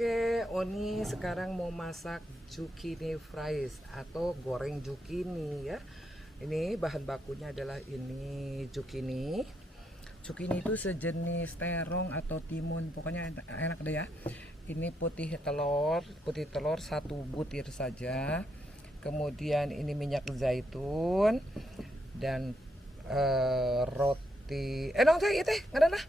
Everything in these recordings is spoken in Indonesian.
Oke, Oni sekarang mau masak zucchini fries atau goreng zucchini ya. Ini bahan bakunya adalah ini zucchini. Zucchini itu sejenis terong atau timun, pokoknya enak deh ya. Ini putih telur satu butir saja. Kemudian ini minyak zaitun dan roti. Dong saya itu nggak ada lah.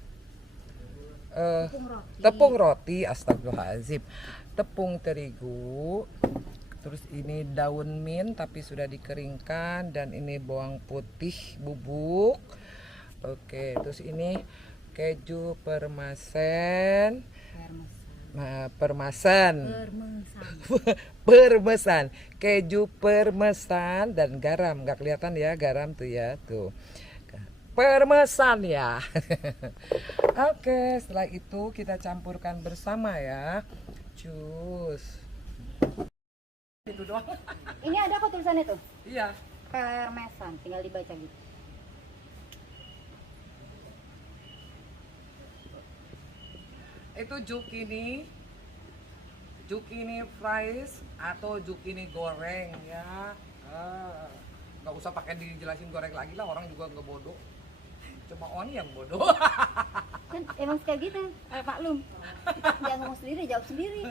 Tepung roti, astagfirullahaladzim, tepung terigu, terus ini daun mint tapi sudah dikeringkan, dan ini bawang putih bubuk. Oke, terus ini keju permasan, permesan, keju permesan, dan garam. Nggak kelihatan ya garam tuh ya, tuh permesan ya. Oke, setelah itu kita campurkan bersama ya. Cus. Itu doang. Ini ada kok tulisannya tuh. Iya. Parmesan, tinggal dibaca gitu. Itu zucchini fries atau zucchini goreng ya. Nggak usah pakai dijelasin goreng lagi lah, orang juga nggak bodoh. Cuma Oni yang bodoh. Kan emang kayak gitu, maklum. Jangan ngomong sendiri, jawab sendiri.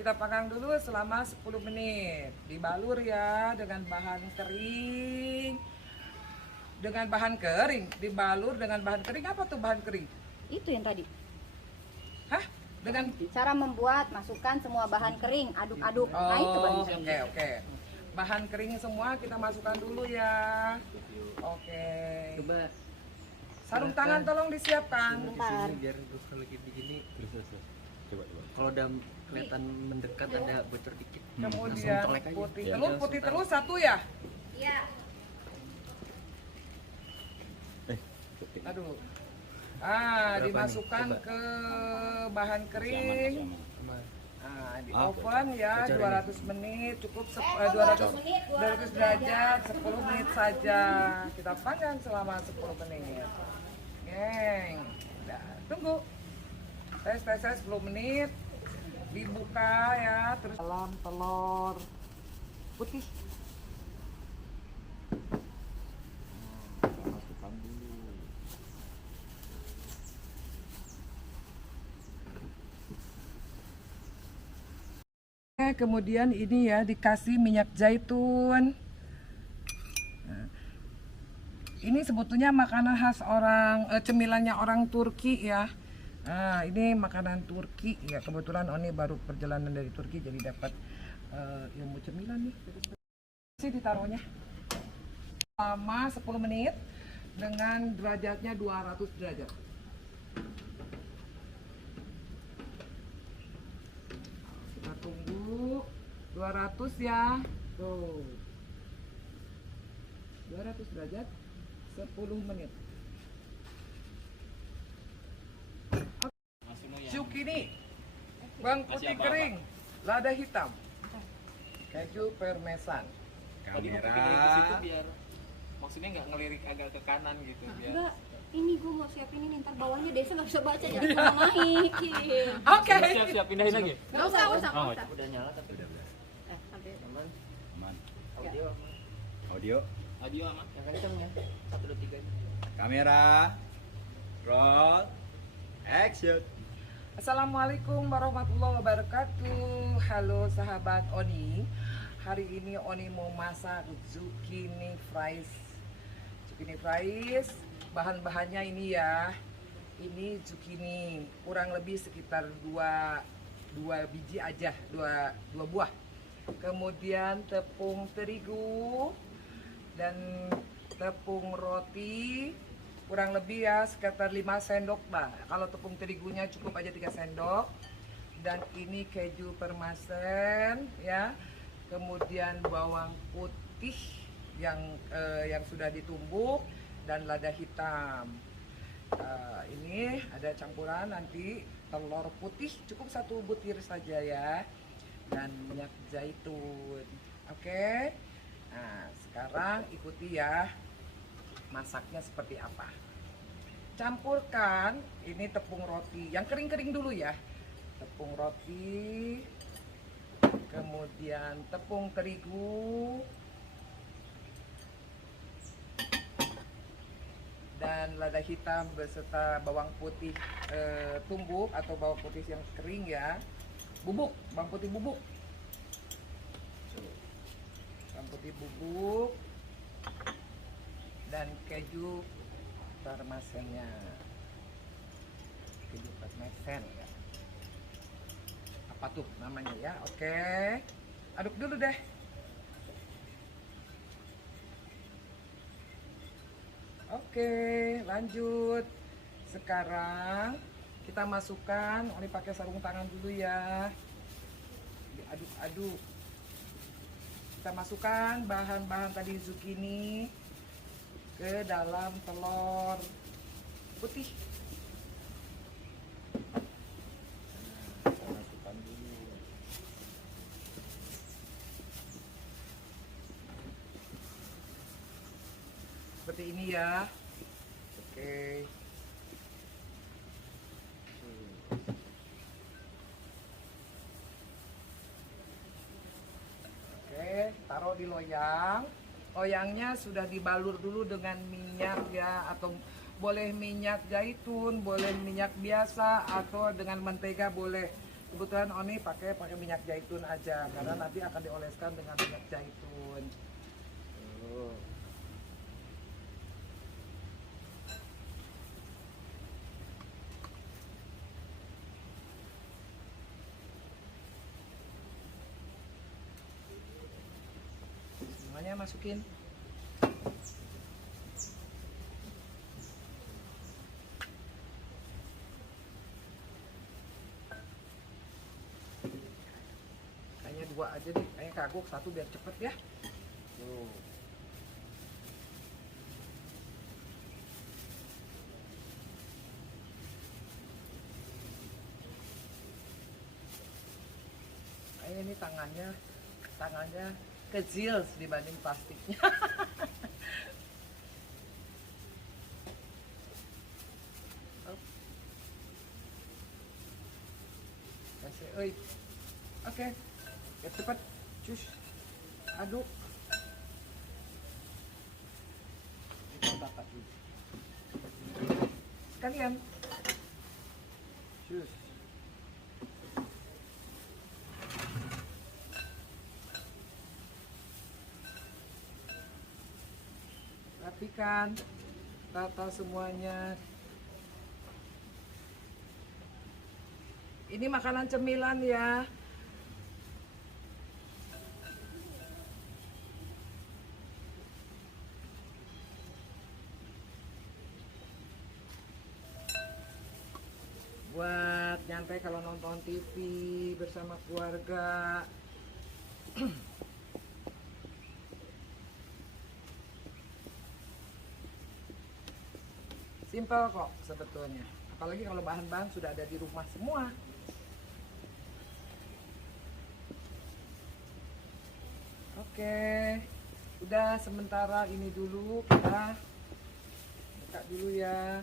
Kita panggang dulu selama 10 menit. Dibalur ya dengan bahan kering. Dibalur dengan bahan kering. Apa tuh bahan kering? Itu yang tadi. Hah? Dengan Cara membuat, masukkan semua bahan kering, aduk-aduk. Nah, itu bahan kering. Oke. Bahan kering semua kita masukkan dulu ya. Oke. Coba Sarung tangan tolong disiapkan. Bentar. biar kalau begini coba. Kalau udah kelihatan mendekat ada bocor dikit. Kemudian colek aja. putih telur satu ya. Iya. Aduh. Berapa Dimasukkan nih? Coba. ke bahan kering. Di oven ya Bocorin. 200 menit, cukup 200 derajat 10 menit saja. Kita panggang selama 10 menit. Geng. Nah, tunggu. Tes 10 menit. Dibuka ya, terus dalam telur putih. Masukkan dulu. Kemudian ini ya dikasih minyak zaitun. Nah, ini sebetulnya makanan khas cemilannya orang Turki ya. Nah, ini makanan Turki ya. Kebetulan Oni baru perjalanan dari Turki jadi dapat ilmu cemilan nih. Sih ditaruhnya selama 10 menit dengan derajatnya 200 derajat. Kita tunggu 200 ya. Tuh. 200 derajat 10 menit. Zucchini, bawang putih kering, lada hitam, keju parmesan. Kamera. Biar maksudnya nggak ngelirik agak ke kanan gitu biar. Enggak, ini gue mau siapin ini, ntar bawahnya Desa nggak bisa baca, jadi ngomong naik. Oke. Siap pindahin lagi. Nggak usah. Udah nyala tapi udah. Sampai Aman. Audio. Audio aman. Yang kenceng ya. 1 2 3. Kamera, roll, action. Assalamualaikum warahmatullahi wabarakatuh. Halo sahabat Oni. Hari ini Oni mau masak zucchini fries. Bahan-bahannya ini ya. Ini zucchini kurang lebih sekitar 2 biji aja, 2 buah. Kemudian tepung terigu dan tepung roti kurang lebih ya sekitar 5 sendok lah. Kalau tepung terigunya cukup aja 3 sendok. Dan ini keju parmesan ya. Kemudian bawang putih yang sudah ditumbuk dan lada hitam. Ini ada campuran nanti telur putih cukup 1 butir saja ya. Dan minyak zaitun. Oke. Nah, sekarang ikuti ya masaknya seperti apa. Campurkan ini tepung roti yang kering-kering dulu ya. tepung roti, kemudian tepung terigu, dan lada hitam beserta bawang putih tumbuk atau bawang putih yang kering ya, bubuk, bawang putih bubuk, bawang putih bubuk, dan keju parmesannya, keju parmesan ya, apa tuh namanya ya. Oke, aduk dulu deh. Oke, lanjut. Sekarang kita masukkan, Oni pakai sarung tangan dulu ya. Diaduk-aduk. Kita masukkan bahan-bahan tadi zucchini ke dalam telur putih. Nah, kita masukkan dulu. Seperti ini ya. Oke. Oke, taruh di loyang. Loyangnya sudah dibalur dulu dengan minyak ya, atau boleh minyak zaitun, boleh minyak biasa, atau dengan mentega boleh. Kebetulan Oni pakai minyak zaitun aja karena nanti akan dioleskan dengan minyak zaitun. Tuh. Semuanya masukin. Kayaknya dua aja deh, kayaknya kagok satu biar cepet ya. Tuh. Kayaknya ini tangannya kecil dibanding plastiknya. Oke, ya cepat, cus, aduk. Kita bakar dulu. Sekalian, cus. Rapikan, tata semuanya. Ini makanan cemilan ya. Buat nyantai kalau nonton TV bersama keluarga. Simple kok sebetulnya. Apalagi kalau bahan-bahan sudah ada di rumah semua. Oke, udah sementara ini dulu kita buka dulu ya.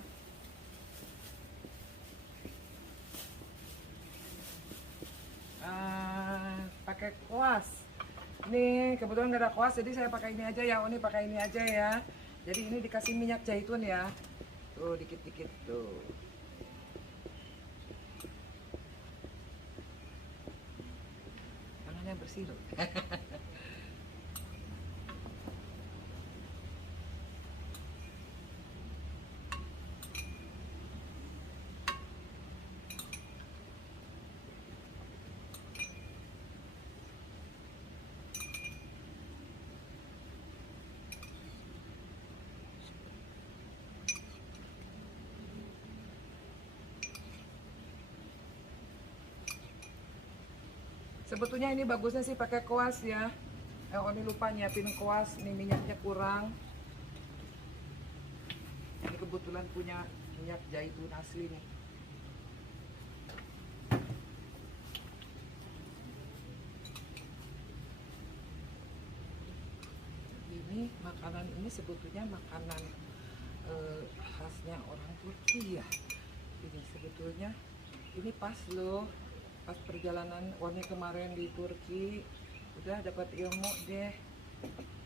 Pakai kuas. Nih kebetulan nggak ada kuas, jadi saya pakai ini aja ya. Ini pakai ini aja ya. Jadi ini dikasih minyak zaitun ya. Tuh dikit-dikit tuh. Tangannya bersih loh. Sebetulnya ini bagusnya sih pakai kuas ya. Oni lupa nyiapin kuas, ini minyaknya kurang. Ini kebetulan punya minyak zaitun asli nih. Ini makanan ini sebetulnya makanan khasnya orang Turki ya. Ini sebetulnya ini pas loh pas perjalanan Oni kemarin di Turki udah dapat ilmu deh.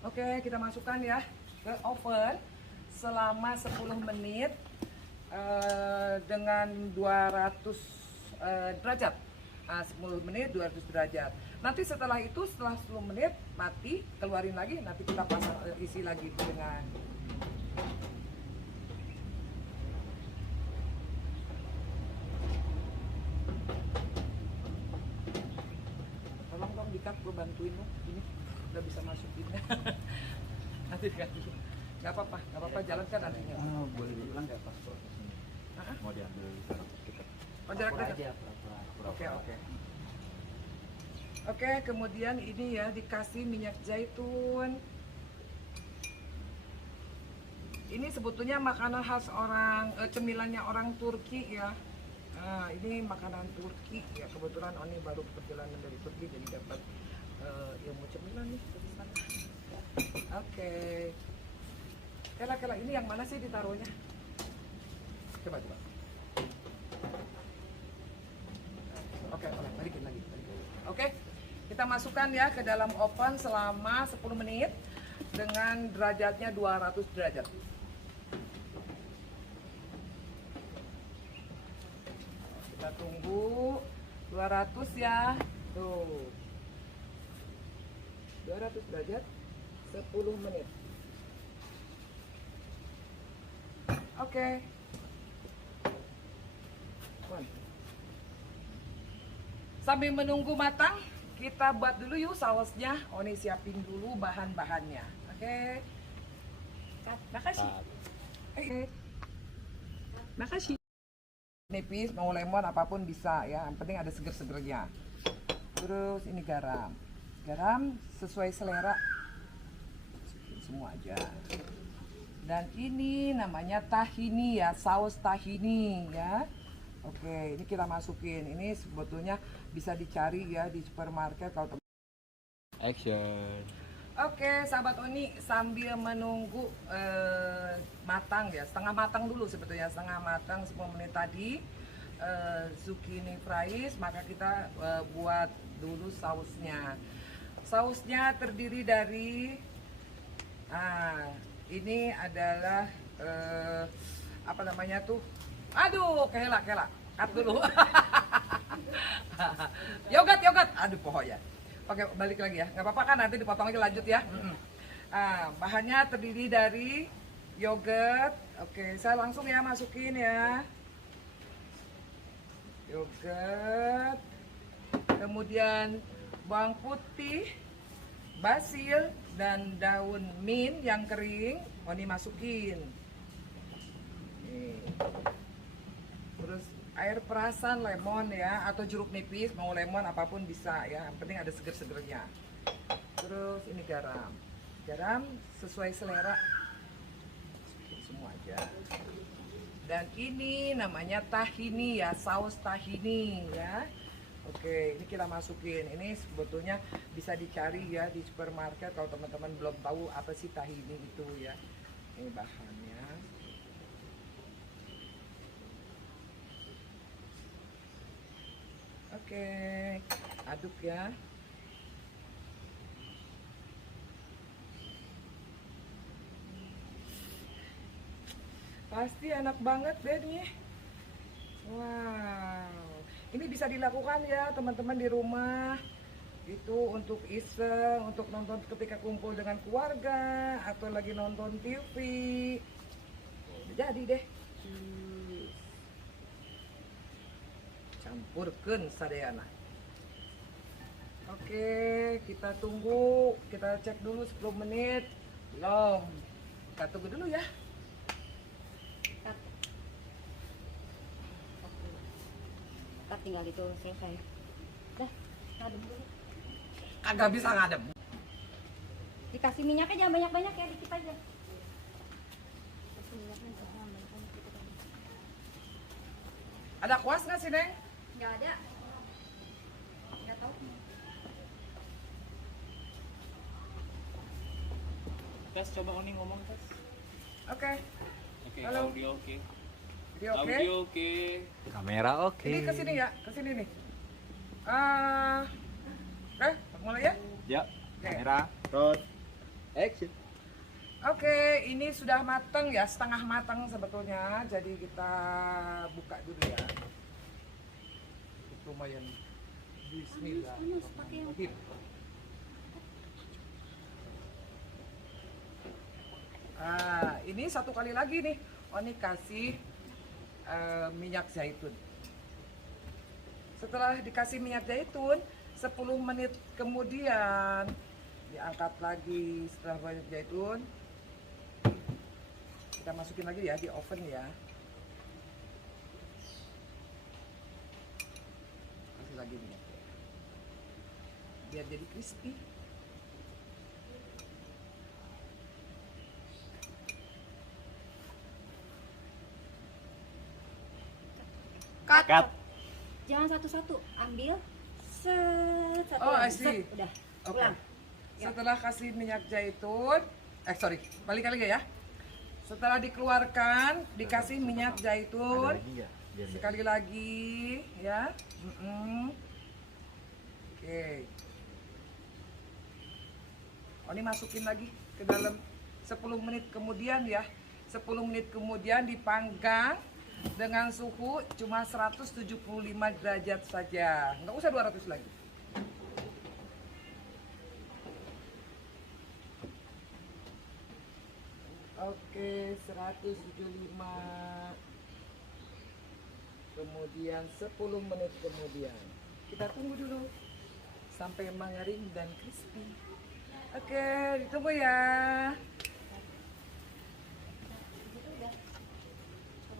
Oke, kita masukkan ya ke oven selama 10 menit dengan 200 derajat. 10 menit 200 derajat. Nanti setelah itu, setelah 10 menit mati, keluarin lagi, nanti kita pasang isi lagi dengan tolong dong dikat, gue bantuin lo ini udah bisa masukin. Nanti dikat dulu. Gak apa-apa, jalankan nantinya. Boleh diulang nggak paspor? Mau diambil kita. Oh, jarak dekat. aja pura-pura. Oke. Oke, kemudian ini ya dikasih minyak zaitun. Ini sebetulnya makanan khas orang, cemilannya orang Turki ya. Nah, ini makanan Turki ya. Kebetulan Oni baru perjalanan dari Turki jadi dapat ilmu cemilan nih dari sana. Oke. Kela ini yang mana sih ditaruhnya? Coba. Oke, balikin lagi. Oke, kita masukkan ya ke dalam oven selama 10 menit dengan derajatnya 200 derajat. Kita tunggu 200 ya. Tuh. 200 derajat 10 menit. Oke. Sambil menunggu matang, kita buat dulu yuk sausnya. Oni siapin dulu bahan-bahannya. Oke. Makasih. Makasih. Nipis, mau lemon apapun bisa ya. Yang penting ada seger-segernya. Terus ini garam. Garam sesuai selera. Semua aja. Dan ini namanya tahini ya, saus tahini ya. Oke, ini kita masukin. Ini sebetulnya bisa dicari ya di supermarket kalau Action. Oke, sahabat Oni, sambil menunggu matang ya, setengah matang dulu sebetulnya, setengah matang 10 menit tadi zucchini fries, maka kita buat dulu sausnya. Sausnya terdiri dari ini adalah apa namanya tuh? Aduh, kela. Cut dulu. Yogurt. Aduh, poho ya. Oke, balik lagi ya. Nggak apa-apa kan, nanti dipotong lagi lanjut ya. Bahannya terdiri dari yogurt. Oke, saya langsung ya masukin ya. Yogurt. Kemudian bawang putih, basil, dan daun mint yang kering. Ini masukin. Nih. Terus air perasan lemon ya, atau jeruk nipis, mau lemon apapun bisa ya, yang penting ada seger-segernya. Terus ini garam sesuai selera, semua aja. Dan ini namanya tahini ya, saus tahini ya. Oke, ini kita masukin. Ini sebetulnya bisa dicari ya di supermarket kalau teman-teman belum tahu apa sih tahini itu ya. Ini bahannya. Oke, aduk ya. Pasti enak banget deh nih. Wow, ini bisa dilakukan ya teman-teman di rumah. Itu untuk iseng, untuk nonton ketika kumpul dengan keluarga atau lagi nonton TV. Jadi deh. Campurkan sadayana. Oke, kita tunggu, kita cek dulu 10 menit. Belum. Kita tunggu dulu ya. Ntar tinggal itu selesai. Dah, ngadem dulu. Kagak bisa ngadem. Dikasih minyaknya jangan banyak-banyak ya, dikit aja. Kasih minyaknya jangan banyak-banyak gitu kan. Ada kuas nggak sih, Neng? Nggak ada. Nggak tahu. Tes, coba Oni ngomong tes. Oke. Oke, Halo. audio oke. Video oke. Audio oke. Kamera oke. Ini ke sini ya, ke sini nih. Oke, mulai ya. Ya. Oke. Kamera. Roll. Action. Oke, ini sudah matang ya, setengah matang sebetulnya. Jadi kita buka dulu ya. Lumayan. Bismillahirrahmanirrahim. Ini satu kali lagi nih, Oni kasih minyak zaitun. Setelah dikasih minyak zaitun, 10 menit kemudian diangkat lagi. Setelah banyak zaitun, kita masukin lagi ya di oven ya. Kasih lagi minyak biar jadi crispy. Cut. Jangan satu-satu, ambil satu Oh, I lagi. see. Udah, Oke. ulang. Ya. Setelah kasih minyak zaitun, balik lagi ya. Setelah dikeluarkan, dikasih minyak zaitun. Ada lagi nggak? Biar Sekali lagi ya. Oke. Oh, ini masukin lagi ke dalam 10 menit kemudian ya. 10 menit kemudian dipanggang dengan suhu cuma 175 derajat saja. Nggak usah 200 lagi. Oke, 175. Kemudian 10 menit kemudian. Kita tunggu dulu sampai mengering dan crispy. Oke, ditunggu ya.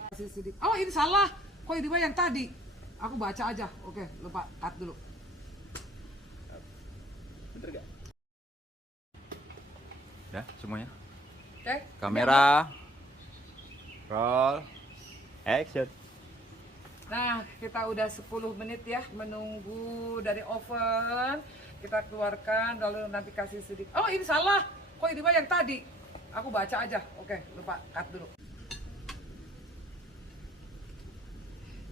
Kasih sedikit. Oh, ini salah. Kok ini yang tadi? Aku baca aja. Oke, lupa cut dulu. Bener gak? Udah semuanya. Oke. Kamera. Roll. Action. Nah, kita udah 10 menit ya menunggu dari oven. Kita keluarkan lalu nanti kasih sedikit. Oh, ini salah. Kok ini yang tadi? Aku baca aja. Oke, lupa cut dulu.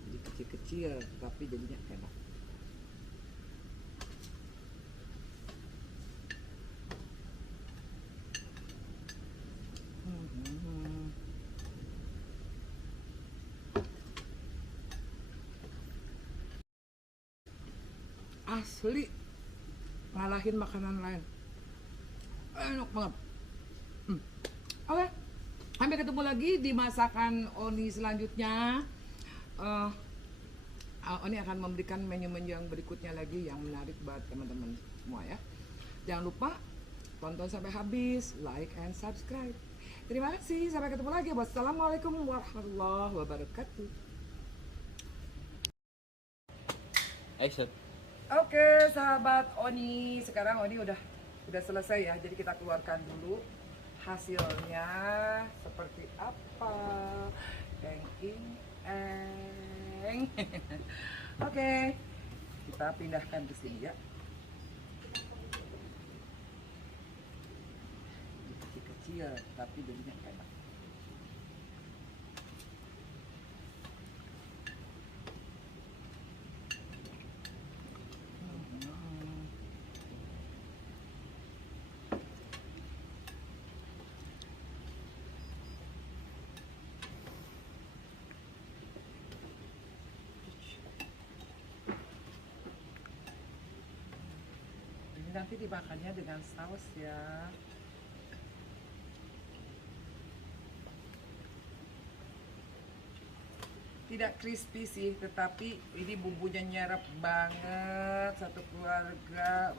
Jadi kecil-kecil tapi jadinya enak. Asli ngalahin makanan lain, enak banget. Oke, sampai ketemu lagi di masakan Oni selanjutnya. Oni akan memberikan menu-menu yang berikutnya lagi yang menarik buat teman-teman semua ya. Jangan lupa tonton sampai habis, like and subscribe. Terima kasih, sampai ketemu lagi. Wassalamualaikum warahmatullahi wabarakatuh. Action. Oke, sahabat Oni, sekarang Oni udah selesai ya. Jadi kita keluarkan dulu hasilnya seperti apa. Eng. Oke, kita pindahkan ke sini ya. Kecil-kecil tapi jadinya enak. Nanti dimakannya dengan saus ya. Tidak crispy sih, tetapi ini bumbunya nyerap banget. Satu keluarga.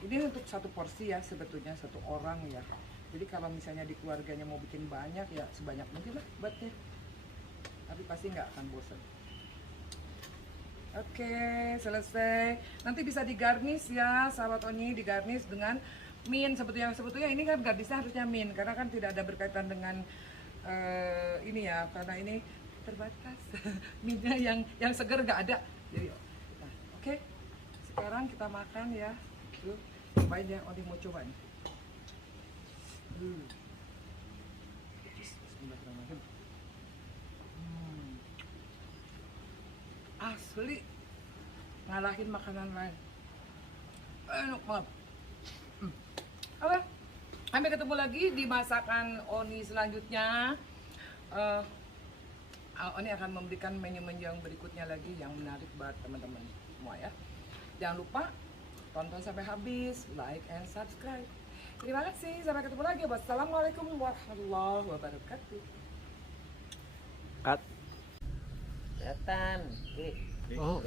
Ini untuk satu porsi ya, sebetulnya satu orang ya. Jadi kalau misalnya di keluarganya mau bikin banyak ya sebanyak mungkin lah buatnya. Tapi pasti nggak akan bosan. Oke, selesai. Nanti bisa digarnish ya, sahabat Oni, digarnish dengan mint. Sebetulnya ini kan garnishnya harusnya mint, karena kan tidak ada berkaitan dengan ini ya, karena ini terbatas. Mintnya yang seger nggak ada. Jadi, nah, oke. Sekarang kita makan ya. Tuh, cobain ya, Oni mau coba nih. Bismillahirrahmanirrahim. Asli ngalahin makanan lain. Enak banget. Oke, sampai ketemu lagi di masakan Oni selanjutnya. Oni akan memberikan menu-menu yang berikutnya lagi yang menarik buat teman-teman semua ya. Jangan lupa tonton sampai habis, like and subscribe. Terima kasih, sampai ketemu lagi. Wassalamualaikum warahmatullahi wabarakatuh. Cut. Kelihatan. Oke. Oh.